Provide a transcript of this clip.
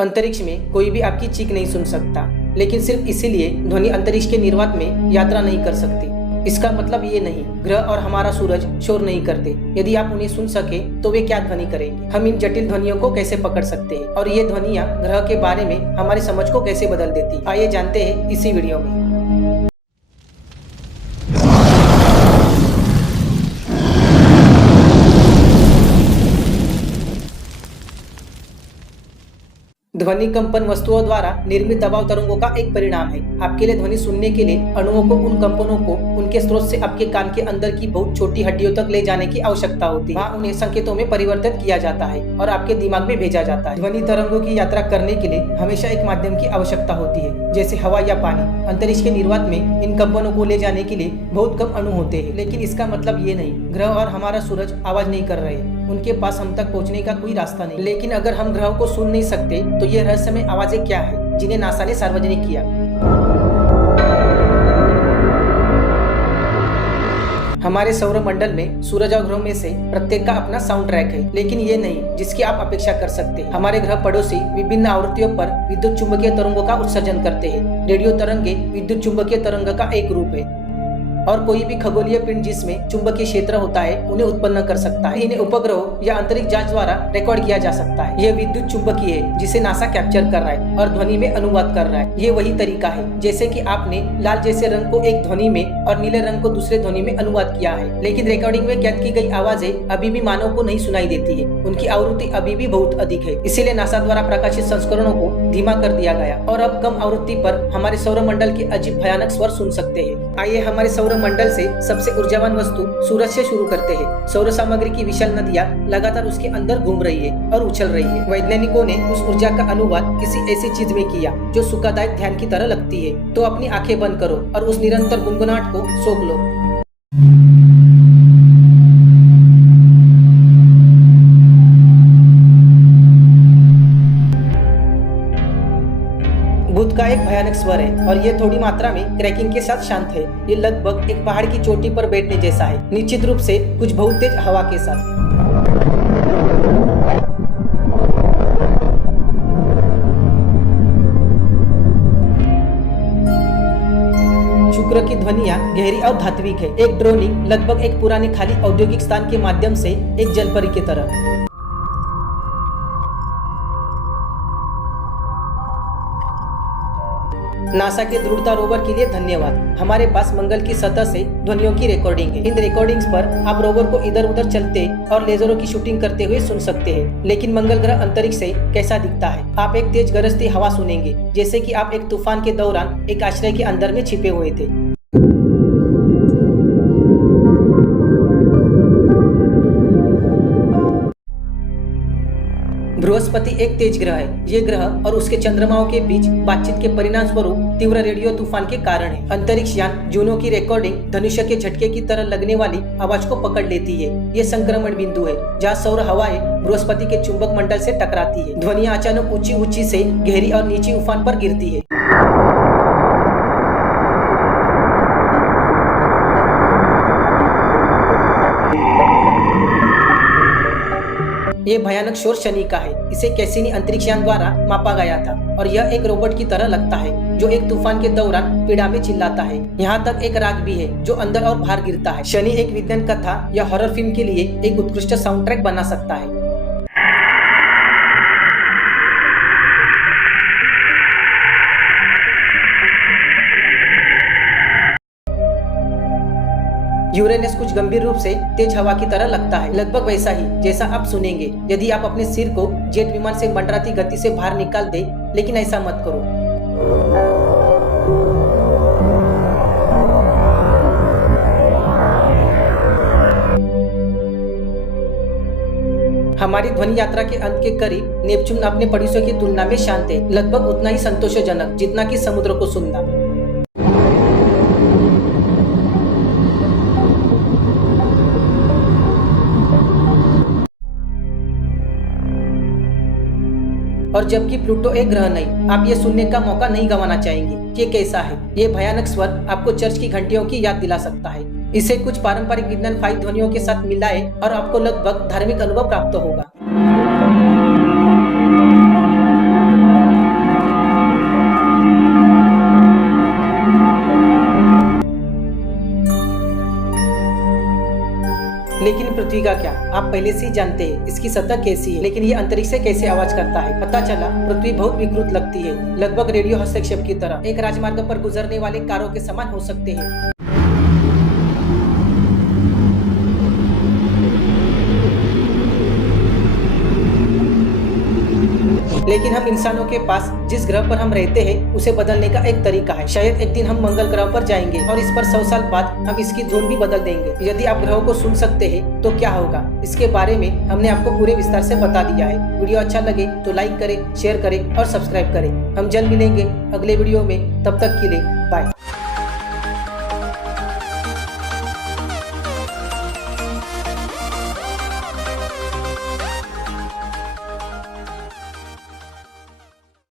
अंतरिक्ष में कोई भी आपकी चीख नहीं सुन सकता, लेकिन सिर्फ इसीलिए ध्वनि अंतरिक्ष के निर्वात में यात्रा नहीं कर सकती। इसका मतलब ये नहीं ग्रह और हमारा सूरज शोर नहीं करते। यदि आप उन्हें सुन सके तो वे क्या ध्वनि करेंगे? हम इन जटिल ध्वनियों को कैसे पकड़ सकते हैं और ये ध्वनियाँ ग्रह के बारे में हमारी समझ को कैसे बदल देती? आइए जानते हैं इसी वीडियो में। ध्वनि कंपन वस्तुओं द्वारा निर्मित दबाव तरंगों का एक परिणाम है। आपके लिए ध्वनि सुनने के लिए अणुओं को उन कंपनों को उनके स्रोत से आपके कान के अंदर की बहुत छोटी हड्डियों तक ले जाने की आवश्यकता होती है। वहाँ उन्हें संकेतों में परिवर्तित किया जाता है और आपके दिमाग में भेजा जाता है। ध्वनि तरंगों की यात्रा करने के लिए हमेशा एक माध्यम की आवश्यकता होती है, जैसे हवा या पानी। अंतरिक्ष के निर्वात में इन कंपनों को ले जाने के लिए बहुत कम अणु होते हैं, लेकिन इसका मतलब ये नहीं ग्रह और हमारा सूरज आवाज नहीं कर रहे, उनके पास हम तक पहुंचने का कोई रास्ता नहीं। लेकिन अगर हम ग्रहों को सुन नहीं सकते तो ये रहस्यमय आवाजें क्या है जिन्हें नासा ने सार्वजनिक किया? हमारे सौरमंडल में सूरज और ग्रहों में से प्रत्येक का अपना साउंड ट्रैक है, लेकिन ये नहीं जिसकी आप अपेक्षा कर सकते हैं। हमारे ग्रह पड़ोसी विभिन्न आवृत्तियों पर विद्युत चुंबकीय तरंगों का उत्सर्जन करते हैं। रेडियो तरंगे विद्युत चुंबकीय तरंग का एक रूप है और कोई भी खगोलीय पिंड जिसमें चुंबकीय क्षेत्र होता है उन्हें उत्पन्न कर सकता है। इन्हें उपग्रह या अंतरिक्ष जहाज द्वारा रिकॉर्ड किया जा सकता है। यह विद्युत चुंबकीय है जिसे नासा कैप्चर कर रहा है और ध्वनि में अनुवाद कर रहा है। ये वही तरीका है जैसे कि आपने लाल जैसे रंग को एक ध्वनि में और नीले रंग को दूसरे ध्वनि में अनुवाद किया है, लेकिन रिकॉर्डिंग में कैद की गई आवाजें अभी भी मानव को नहीं सुनाई देती है। उनकी आवृत्ति अभी भी बहुत अधिक है, इसीलिए नासा द्वारा प्रकाशित संस्करणों को धीमा कर दिया गया और अब कम आवृत्ति पर हमारे सौरमंडल के अजीब भयानक स्वर सुन सकते हैं। आइए हमारे सौरमंडल से सबसे ऊर्जावान वस्तु सूरज से शुरू करते हैं। सौर सामग्री की विशाल नदियां लगातार उसके अंदर घूम रही है और उछल रही है। वैज्ञानिकों ने उस ऊर्जा का अनुवाद किसी ऐसी चीज में किया जो सुखदायक ध्यान की तरह लगती है। तो अपनी आंखें बंद करो और उस निरंतर गुनगुनाहट को सोख लो। बुद्ध का एक भयानक स्वर है और ये थोड़ी मात्रा में क्रैकिंग के साथ शांत है। ये लगभग एक पहाड़ की चोटी पर बैठने जैसा है, निश्चित रूप से कुछ बहुत तेज हवा के साथ। शुक्र की ध्वनियाँ गहरी और धात्विक है। एक ड्रोनिंग लगभग एक पुराने खाली औद्योगिक स्थान के माध्यम से एक जलपरी की तरह। नासा के ध्रुवता रोवर के लिए धन्यवाद। हमारे पास मंगल की सतह से ध्वनियों की रिकॉर्डिंग है। इन रिकॉर्डिंग्स पर आप रोवर को इधर उधर चलते और लेजरों की शूटिंग करते हुए सुन सकते हैं। लेकिन मंगल ग्रह अंतरिक्ष से कैसा दिखता है? आप एक तेज गरजती हवा सुनेंगे, जैसे कि आप एक तूफान के दौरान एक आश्रय के अंदर में छिपे हुए थे। बृहस्पति एक तेज ग्रह है। ये ग्रह और उसके चंद्रमाओं के बीच बातचीत के परिणाम स्वरूप तीव्र रेडियो तूफान के कारण है। अंतरिक्ष यान जूनो की रिकॉर्डिंग धनुष्य के झटके की तरह लगने वाली आवाज को पकड़ लेती है। ये संक्रमण बिंदु है जहाँ सौर हवाएं बृहस्पति के चुंबक मंडल से टकराती है। ध्वनियाँ अचानक ऊंची ऊंची से गहरी और नीची उफान पर गिरती है। ये भयानक शोर शनि का है। इसे कैसिनी अंतरिक्षयान द्वारा मापा गया था और यह एक रोबोट की तरह लगता है जो एक तूफान के दौरान पीड़ा में चिल्लाता है। यहाँ तक एक राग भी है जो अंदर और बाहर गिरता है। शनि एक विज्ञान कथा या हॉरर फिल्म के लिए एक उत्कृष्ट साउंड ट्रैक बना सकता है। यूरेनस कुछ गंभीर रूप से तेज हवा की तरह लगता है, लगभग वैसा ही जैसा आप सुनेंगे यदि आप अपने सिर को जेट विमान से मंडराती गति से बाहर निकाल दे, लेकिन ऐसा मत करो। हमारी ध्वनि यात्रा के अंत के करीब नेपच्यून अपने पड़ोसियों की तुलना में शांत है, लगभग उतना ही संतोषजनक जितना कि समुद्र को सुनना। और जबकि प्लूटो एक ग्रह नहीं, आप ये सुनने का मौका नहीं गंवाना चाहेंगे। ये कैसा है? ये भयानक स्वर आपको चर्च की घंटियों की याद दिला सकता है। इसे कुछ पारंपरिक विज्ञानफाई ध्वनियों के साथ मिलाए और आपको लगभग धार्मिक अनुभव प्राप्त होगा। पृथ्वी का क्या, आप पहले से ही जानते हैं इसकी सतह कैसी है, लेकिन ये अंतरिक्ष से कैसे आवाज करता है। पता चला पृथ्वी बहुत विकृत लगती है, लगभग रेडियो हस्तक्षेप की तरह, एक राजमार्ग पर गुजरने वाले कारों के समान हो सकते हैं। लेकिन हम इंसानों के पास जिस ग्रह पर हम रहते हैं उसे बदलने का एक तरीका है। शायद एक दिन हम मंगल ग्रह पर जाएंगे और इस पर 100 साल बाद हम इसकी धुन भी बदल देंगे। यदि आप ग्रहों को सुन सकते हैं तो क्या होगा, इसके बारे में हमने आपको पूरे विस्तार से बता दिया है। वीडियो अच्छा लगे तो लाइक करें, शेयर करें और सब्सक्राइब करें। हम जल्द मिलेंगे अगले वीडियो में, तब तक के लिए बाय।